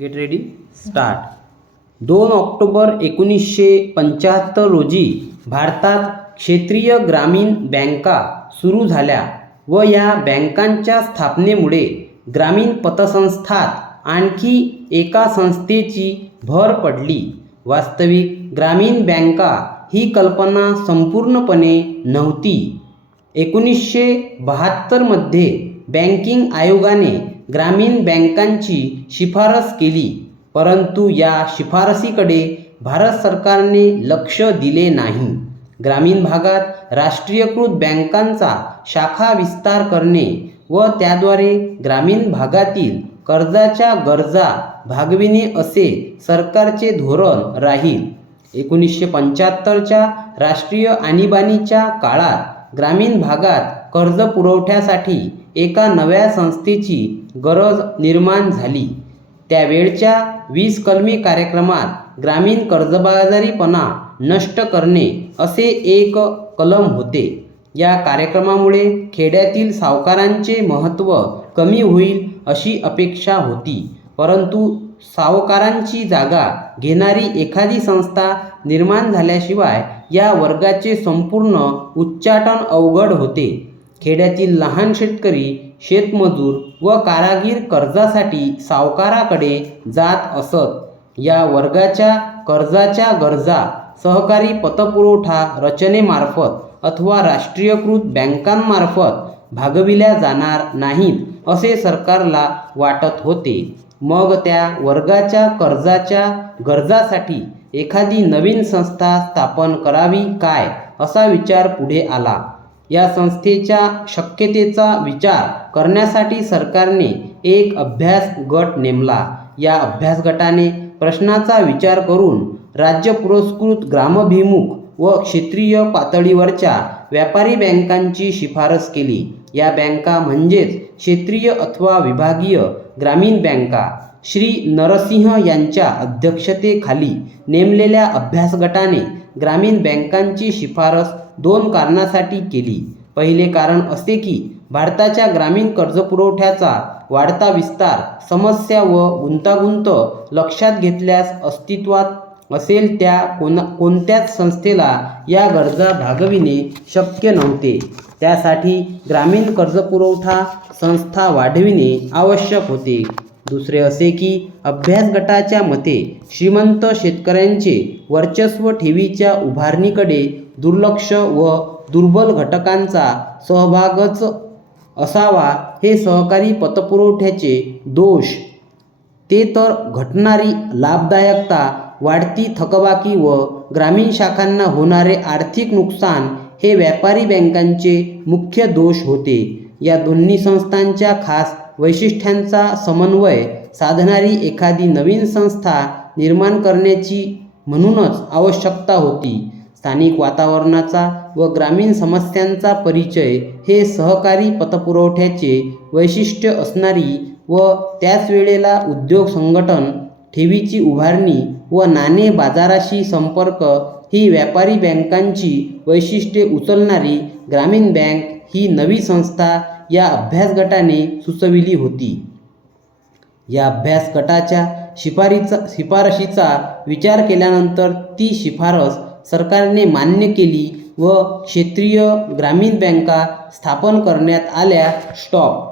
Get ready start. 2 October 1975 रोजी भारतात क्षेत्रीय ग्रामीण बँका सुरू झाल्या व या बँकांच्या स्थापनेमुळे ग्रामीण पतसंस्थात आणखी एका संस्थेची भर पडली। वास्तविक ग्रामीण बँका ही कल्पना संपूर्णपणे नव्हती। 1972 मध्ये बँकिंग आयोगाने ग्रामीण बँकांची शिफारस केली, परंतु या शिफारसीकडे भारत सरकारने लक्ष दिले नाही। ग्रामीण भागात राष्ट्रीयकृत बँकांचा शाखा विस्तार करणे व त्याद्वारे ग्रामीण भागातील कर्जाच्या गरजा भागविणे असे सरकारचे धोरण राहील। 1975च्या राष्ट्रीय आणीबाणीच्या काळात ग्रामीण भागात कर्ज पुरवठ्यासाठी एका नव्या संस्थेची गरज निर्माण झाली। त्यावेळच्या 20 कलमी कार्यक्रमात ग्रामीण कर्जबाजारीपणा नष्ट करणे असे एक कलम होते। या कार्यक्रमामुळे खेड्यातील सावकारांचे महत्त्व कमी होईल अशी अपेक्षा होती, परंतु सावकारांची जागा घेणारी एखादी संस्था निर्माण झाल्याशिवाय या वर्गाचे संपूर्ण उच्चाटन अवघड होते। खेड्यातील लहान शेतकरी, शेतमजूर व कारागीर कर्जासाठी सावकाराकडे जात असत। या वर्गाच्या कर्जाच्या गरजा सहकारी पतपुरवठा रचनेमार्फत अथवा राष्ट्रीयकृत बँकांमार्फत भागविल्या जाणार नाहीत असे सरकारला वाटत होते। मग त्या वर्गाच्या कर्जाच्या गरजासाठी एखादी नवीन संस्था स्थापन करावी काय असा विचार पुढे आला। या संस्थेच्या शक्यतेचा विचार करण्यासाठी सरकारने एक अभ्यास गट नेमला। या अभ्यास गटाने प्रश्नाचा विचार करून राज्य पुरस्कृत ग्रामाभिमुख व क्षेत्रीय पातळीवरच्या व्यापारी बँकांची शिफारस केली। या बँका म्हणजेच क्षेत्रीय अथवा विभागीय ग्रामीण बँका। श्री नरसिंह यांच्या अध्यक्षतेखाली नेमलेल्या अभ्यास गटाने ग्रामीण बँकांची शिफारस 2 कारणासाठी केली। पहिले कारण असे की भारताच्या ग्रामीण कर्जपुरवठ्याचा वाढता विस्तार, समस्या व गुंतागुंत लक्षात घेतल्यास अस्तित्वात असेल त्या कोणत्याच संस्थेला या गरजा भागविणे शक्य नव्हते। त्यासाठी ग्रामीण कर्जपुरवठा संस्था वाढविणे आवश्यक होते। दुसरे असे की अभ्यास गटाच्या मते श्रीमंत शेतकऱ्यांचे वर्चस्व ठेवीच्या उभारणीकडे दुर्लक्ष व दुर्बल घटकांचा सहभागच असावा हे सहकारी पतपुरवठ्याचे दोष। ते तर घटणारी लाभदायकता, वाढती थकबाकी व ग्रामीण शाखांना होणारे आर्थिक नुकसान हे व्यापारी बँकांचे मुख्य दोष होते। या दोन्ही संस्थांच्या खास वैशिष्ट्यांचा समन्वय साधणारी एखादी नवीन संस्था निर्माण करण्याची म्हणूनच आवश्यकता होती। स्थानिक वातावरणाचा व ग्रामीण समस्यांचा परिचय हे सहकारी पतपुरवठ्याचे वैशिष्ट्य असणारी व त्याच वेळेला उद्योग संघटन, ठेवीची उभारणी व नाणे बाजाराशी संपर्क ही व्यापारी बँकांची वैशिष्ट्ये उचलणारी ग्रामीण बँक ही नवी संस्था या अभ्यास गटाने सुचविली होती। या अभ्यास गटाच्या शिफारशीचा विचार केल्यानंतर ती शिफारस सरकारने मान्य केली व क्षेत्रीय ग्रामीण बँका स्थापन करण्यात आल्या। स्टॉप।